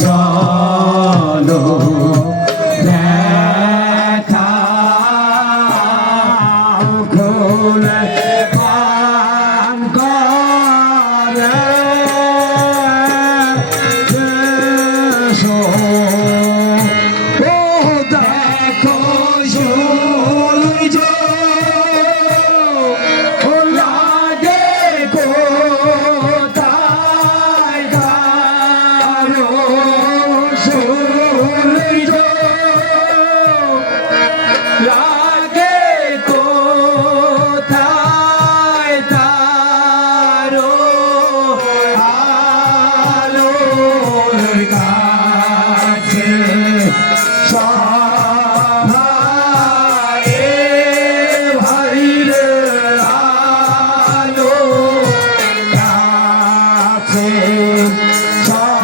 জানো দেখা খুলে পান করে ও দেখো সূর্য ও লাগে কোথায় কারো সূর্য লাগে কোথায় তারো আলোর কাছে সবাই ভাইরে আলো কাছে সবাই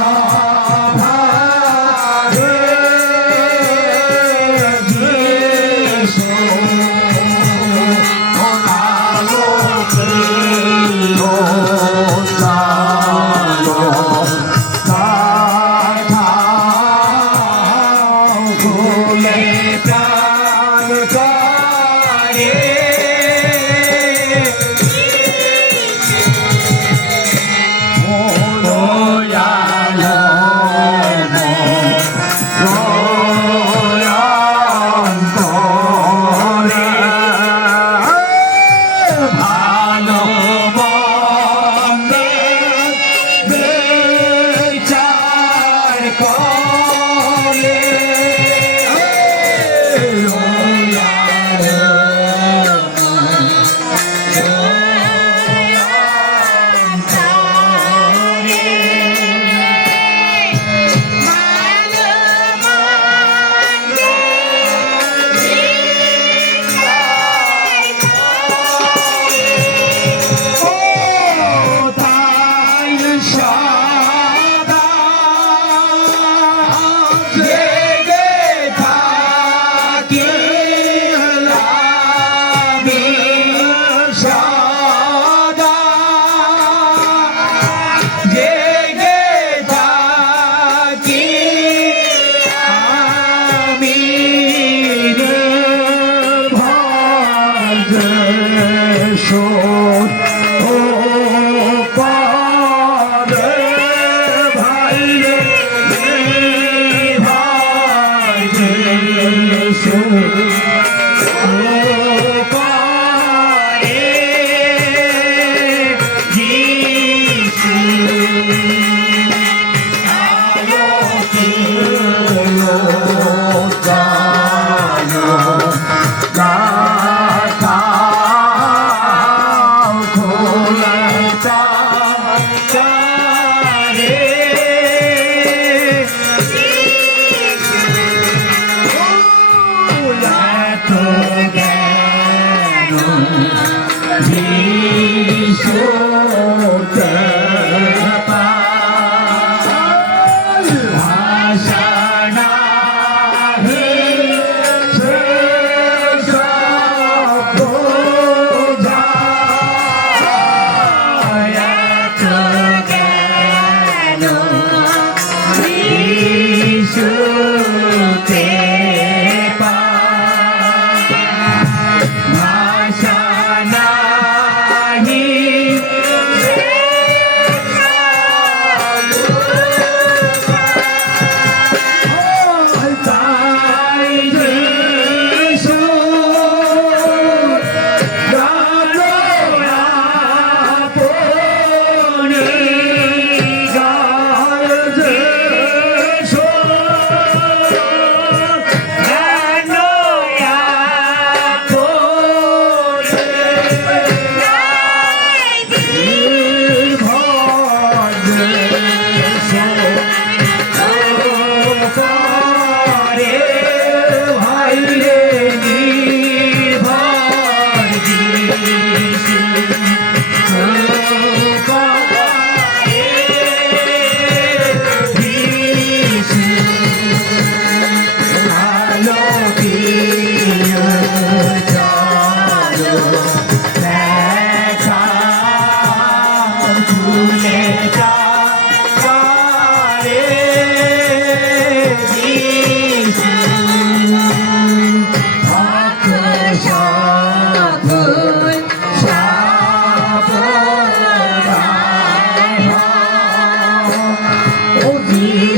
Yeah.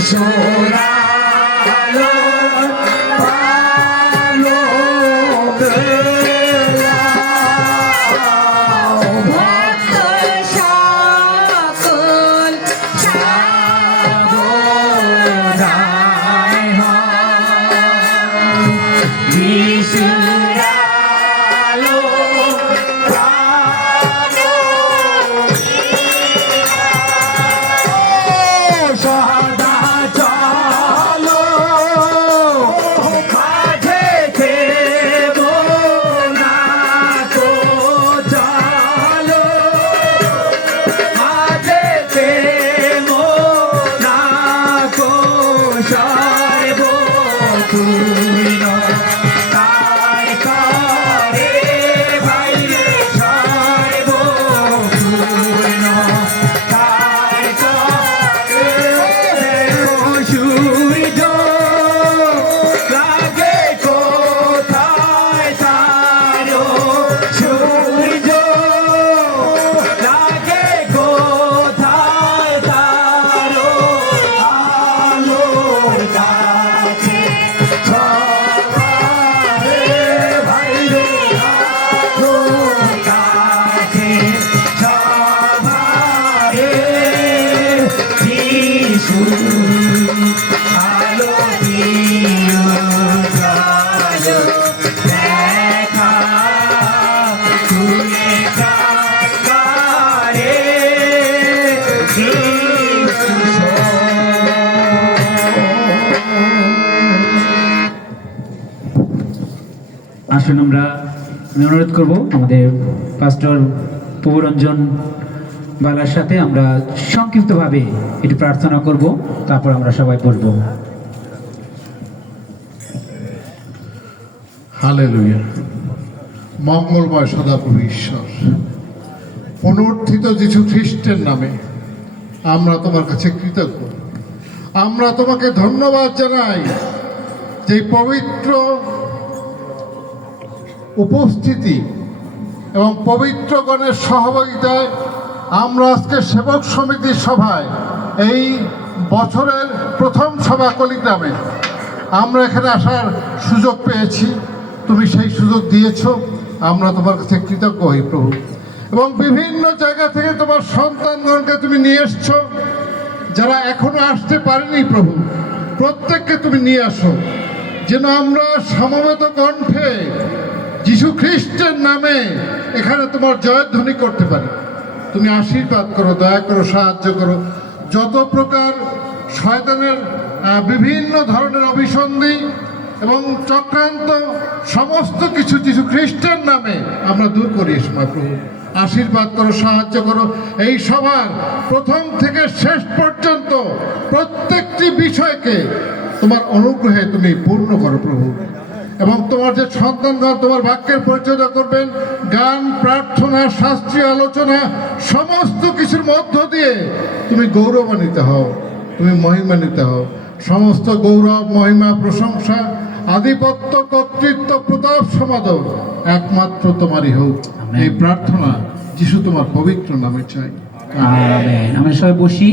সোনালো পালো ভক্ত সকল সাবধান যিশুরালো পালো সদা চলো মাঝে দেব না তো চলো মাঝে দেব না তো সর্ব পূর্ণ তার করে বাইরে সর্ব পূর্ণ তার করে সূর্য লাগে কোথায় তারো সূর্য লাগে কোথায় তারো আলোর কাছে সবারে বাইরে আলোর কাছে সবারে যিশু আলো দিও আলো দেখা তুলে কারে আসুন আমি অনুরোধ করব আমাদের পাস্টর প্রভুরঞ্জন বালার সাথে আমরা সংক্ষিপ্তভাবে একটু প্রার্থনা করব, তারপর আমরা সবাই বসবো। হালেলুয়া। মঙ্গলময় সদাপ্রভু ঈশ্বর, পুনরুত্থিত যীশু খ্রিস্টের নামে আমরা তোমার কাছে কৃতজ্ঞ। আমরা তোমাকে ধন্যবাদ জানাই যে পবিত্র উপস্থিতি এবং পবিত্রগণের সহযোগিতায় আমরা আজকে সেবক সমিতির সভায় এই বছরের প্রথম সভা কলিগ্রামে আমরা এখানে আসার সুযোগ পেয়েছি। তুমি সেই সুযোগ দিয়েছো, আমরা তোমার কাছে কৃতজ্ঞ হই প্রভু। এবং বিভিন্ন জায়গা থেকে তোমার সন্তানগণকে তুমি নিয়ে এসছো, যারা এখনো আসতে পারেনি প্রভু, প্রত্যেককে তুমি নিয়ে আসো, যেন আমরা সমবেত কণ্ঠে যীশু খ্রিস্টের নামে এখানে তোমার জয়ধ্বনি করতে পারি। তুমি আশীর্বাদ করো, দয়া করো, সাহায্য করো। যত প্রকার শয়তানের বিভিন্ন ধরনের অভিসন্ধি এবং চক্রান্ত সমস্ত কিছু যীশু খ্রিস্টের নামে আমরা দূর করি এ সময় প্রভু। আশীর্বাদ করো, সাহায্য করো। এই সভার প্রথম থেকে শেষ পর্যন্ত প্রত্যেকটি বিষয়কে তোমার অনুগ্রহে তুমি পূর্ণ করো প্রভু। এবং তোমার যে সন্তানগণ তোমার বাক্যের পরিচর্যা করবেন, গান, প্রার্থনা, শাস্ত্রীয় আলোচনা সমস্ত কিছুর মধ্য দিয়ে তুমি গৌরবান্বিত হও, তুমি মহিমান্বিত হও। সমস্ত গৌরব, মহিমা, প্রশংসা, আধিপত্য, কর্তৃত্ব, প্রতাপ, সমাদর একমাত্র তোমারই হোক। এই প্রার্থনা যিশু তোমার পবিত্র নামে চাই। আমেন। আমরা সবাই বসি।